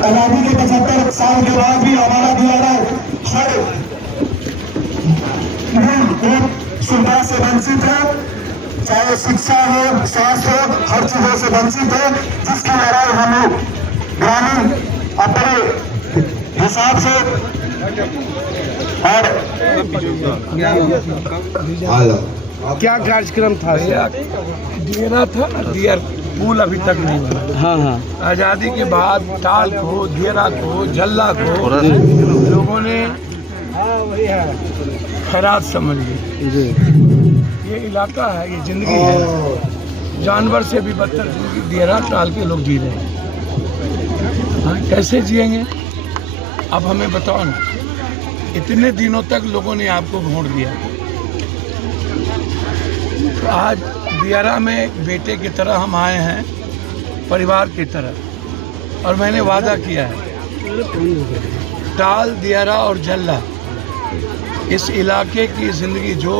आजादी के 75 साल के बाद भी हमारा दियारा हर सुविधा से वंचित है, चाहे शिक्षा हो, स्वास्थ्य हो, हर चीजों से वंचित है, जिसकी लड़ाई हम लोग ग्रामीण अपने हिसाब से और क्या कार्यक्रम था? दियरा था ना, दियर पुल अभी तक नहीं बना। हाँ। आजादी के बाद टाल को, दियरा को, जल्ला को लोगों ने खैरात समझ ली। ये इलाका है, ये जिंदगी है, जानवर से भी बदतर जिंदगी दियरा टाल के लोग जी रहे हैं। हाँ, कैसे जिएंगे? अब हमें बताओ ना, इतने दिनों तक लोगों ने आपको वोट दिया, तो आज दियारा में एक बेटे की तरह हम आए हैं, परिवार की तरह, और मैंने वादा किया है टाल, दियारा और जल्ला इस इलाके की ज़िंदगी जो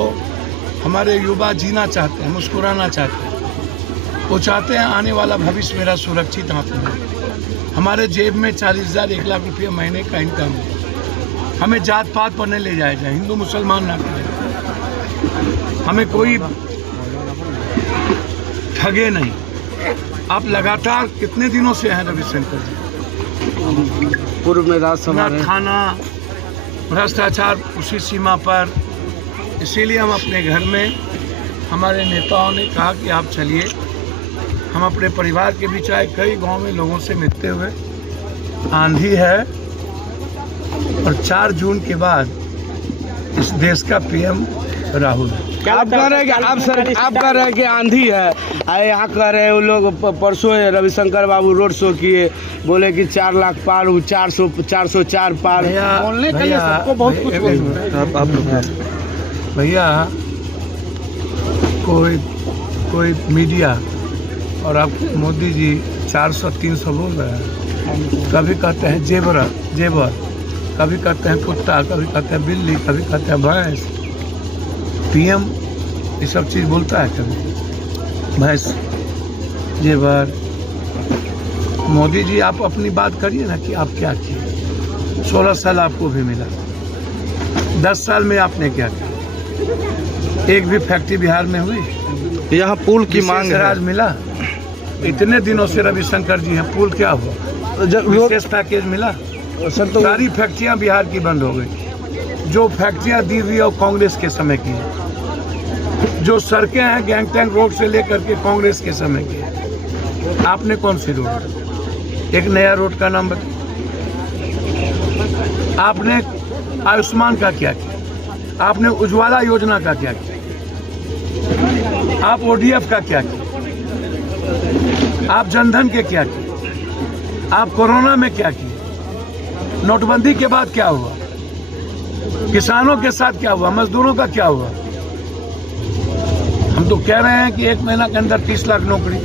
हमारे युवा जीना चाहते हैं, मुस्कुराना चाहते हैं, वो चाहते हैं आने वाला भविष्य मेरा सुरक्षित हाथ में। हमारे जेब में 40,000 1 लाख रुपये महीने का इनकम है। हमें जात पात पर नहीं ले जाया जाए, हिंदू मुसलमान ना करें, हमें कोई ठगे नहीं। आप लगातार कितने दिनों से हैं रविशंकर जी? पूर्व में राज्यसभा में खाना, भ्रष्टाचार उसी सीमा पर। इसीलिए हम अपने घर में, हमारे नेताओं ने कहा कि आप चलिए, हम अपने परिवार के बीच आए, कई गांव में लोगों से मिलते हुए। आंधी है और 4 जून के बाद इस देश का पीएम राहुल है। आप कह रहे हैं कि आप कह रहे हैं कि आंधी है, यहाँ कह रहे हैं वो लोग परसों रविशंकर बाबू रोड शो किए, बोले कि 4 लाख पार, 404 पार। बोलने के लिए सबको बहुत कुछ भैया, कोई मीडिया और आप मोदी जी 400-300 बोल रहे हैं। कभी कहते हैं जेबर, कभी कहते हैं कुत्ता, कभी कहते हैं बिल्ली, कभी कहते हैं भैंस। पीएम ये सब चीज़ बोलता है कभी? भैंस, जेवर। मोदी जी आप अपनी बात करिए ना कि आप क्या किए। 16 साल आपको भी मिला, 10 साल में आपने क्या किया? एक भी फैक्ट्री बिहार में हुई? यहाँ पुल की मांग राज मिला? इतने दिनों से रविशंकर जी हैं, पुल क्या हुआ? विशेष पैकेज मिला? तो सारी फैक्ट्रियां बिहार की बंद हो गई। जो फैक्ट्रियां दी हुई और कांग्रेस के समय की, जो सड़कें हैं गैंगटैंग रोड से लेकर के कांग्रेस के समय की। आपने कौन सी रोड? एक नया रोड का नाम बताइए। आपने आयुष्मान का क्या किया? आपने उज्ज्वला योजना का क्या किया? आप ODF का क्या किया? आप जनधन के क्या किए? आप कोरोना में क्या किए? नोटबंदी के बाद क्या हुआ? किसानों के साथ क्या हुआ? मजदूरों का क्या हुआ? हम तो कह रहे हैं कि 1 महीना के अंदर 30 लाख नौकरी।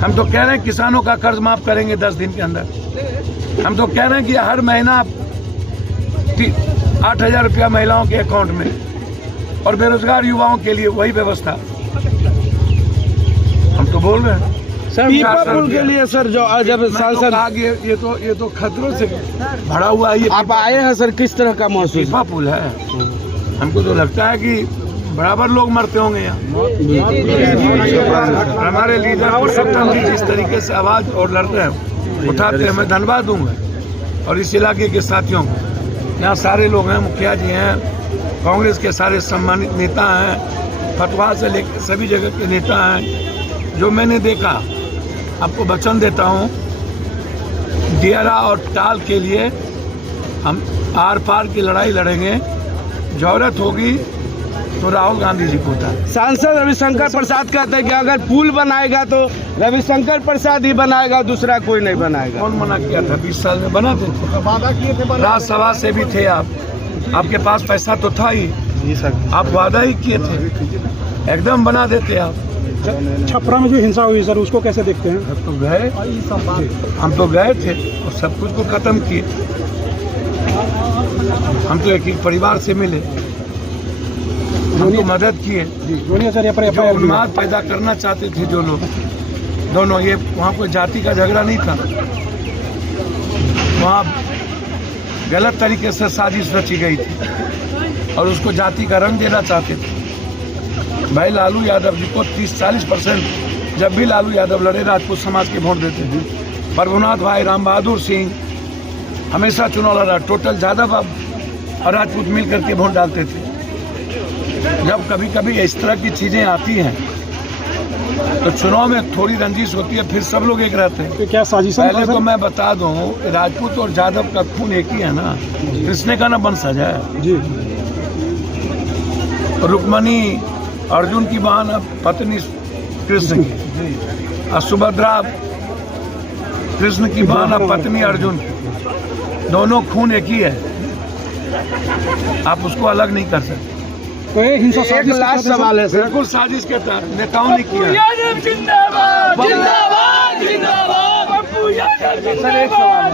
हम तो कह रहे हैं किसानों का कर्ज माफ करेंगे 10 दिन के अंदर। हम तो कह रहे हैं कि हर महीना 8,000 रुपया महिलाओं के अकाउंट में, और बेरोजगार युवाओं के लिए वही व्यवस्था। हम तो बोल रहे हैं पीपा पुल के लिए सर, जो जब सांसद ये तो खतरों से भरा हुआ है। आप आए हैं सर, किस तरह का महसूस? पीपा पुल है, हमको तो लगता है कि बराबर लोग मरते होंगे यहाँ। हमारे लीडर पुरुषोत्तम जी जिस तरीके से आवाज और लड़ते हैं, उठाते हैं, मैं धन्यवाद दूंगा। और इस इलाके के साथियों को, यहाँ सारे लोग हैं, मुखिया जी हैं, कांग्रेस के सारे सम्मानित नेता हैं, फतवा से लेकर सभी जगह के नेता हैं। जो मैंने देखा, आपको वचन देता हूँ, दियारा और टाल के लिए हम आर पार की लड़ाई लड़ेंगे। जरूरत होगी तो राहुल गांधी जी को था। सांसद रविशंकर प्रसाद कहते हैं कि अगर पुल बनाएगा तो रविशंकर प्रसाद ही बनाएगा, दूसरा कोई नहीं बनाएगा। कौन मना किया था? 20 साल में बना थे, वादा किए थे, राज्यसभा से भी थे आप, आपके पास पैसा तो था ही, आप वादा ही किए थे, एकदम बना देते आप। छपरा में जो हिंसा हुई सर, उसको कैसे देखते हैं? हम तो गए थे और सब कुछ को खत्म किए। हम तो एक परिवार से मिले, हम तो मदद किए। जो उन्माद पैदा करना चाहते थे जो लोग, दोनों, ये वहाँ कोई जाति का झगड़ा नहीं था। वहाँ गलत तरीके से साजिश रची गई थी और उसको जाति का रंग देना चाहते थे। भाई लालू यादव जी को 30-40% जब भी लालू यादव लड़े राजपूत समाज के वोट देते थे। प्रभुनाथ भाई, राम बहादुर सिंह हमेशा चुनाव लड़ा, टोटल यादव और राजपूत मिल करके वोट डालते थे। जब कभी कभी इस तरह की चीज़ें आती हैं तो चुनाव में थोड़ी रंजिश होती है, फिर सब लोग एक रहते हैं। तो क्या साजिश है? पहले तो मैं बता दूं, राजपूत और यादव का खून एक ही है ना, कृष्ण का ना वंशज है जी। रुक्मणी अर्जुन की बहन पत्नी कृष्ण की, और सुभद्रा कृष्ण की बहन पत्नी अर्जुन की, दोनों खून एक ही है, आप उसको अलग नहीं कर सकते। तो ये हिंसा एक साजिश लास्ट सवाल है सर। बिल्कुल साजिश के तहत नेताओं ने किया। सर एक सवाल,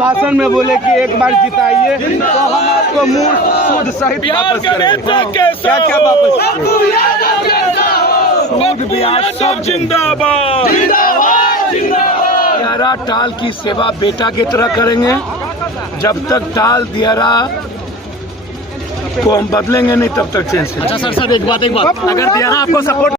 भाषण में बोले कि एक बार जिताइए तो हम आपको मूल सूद सहित वापस करेंगे। क्या क्या वापस सूद ब्याज सब जिंदाबाद। दियारा टाल की सेवा बेटा की तरह करेंगे। जब तक टाल दियारा को हम बदलेंगे नहीं तब तक चेंज। अच्छा सर एक बात अगर दियारा आपको सपोर्ट